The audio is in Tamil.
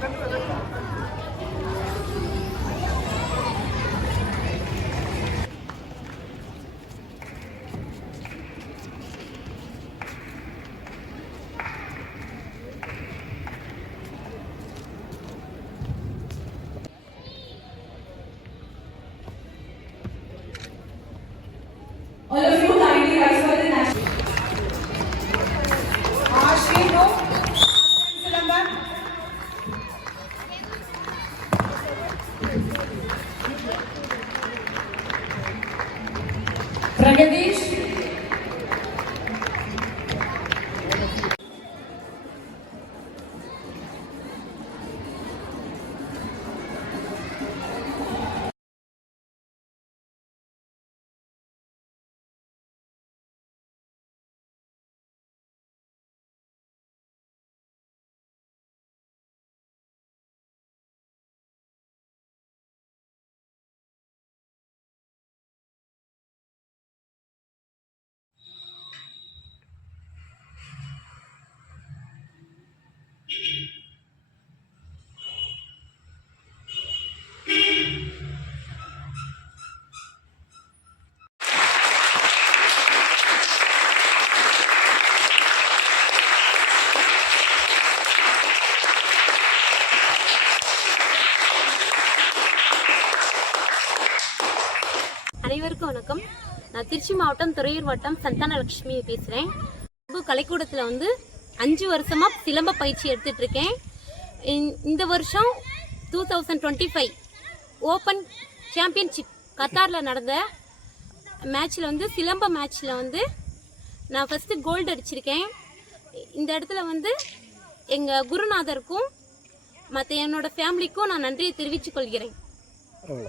All of you kindly rise for the national. പ്രഗതീഷ് அனைவருக்கும் வணக்கம். நான் திருச்சி மாவட்டம் துறையூர் வட்டம் சந்தானலட்சுமி பேசுகிறேன் கலைக்கூடத்தில் வந்து அஞ்சு வருஷமாக சிலம்ப பயிற்சி எடுத்துகிட்டு இருக்கேன். இந்த- இந்த வருஷம் two thousand twenty five open championship கத்தாரில் நடந்த மேட்ச்சில் வந்து சிலம்ப மேட்ச்சில் வந்து நான் ஃபஸ்ட்டு கோல்டு அடிச்சிருக்கேன். இந்த இடத்துல வந்து எங்கள் குருநாதருக்கும் மற்ற என்னோடய ஃபேமிலிக்கும் நான் நன்றியை தெரிவித்துக் கொள்கிறேன்.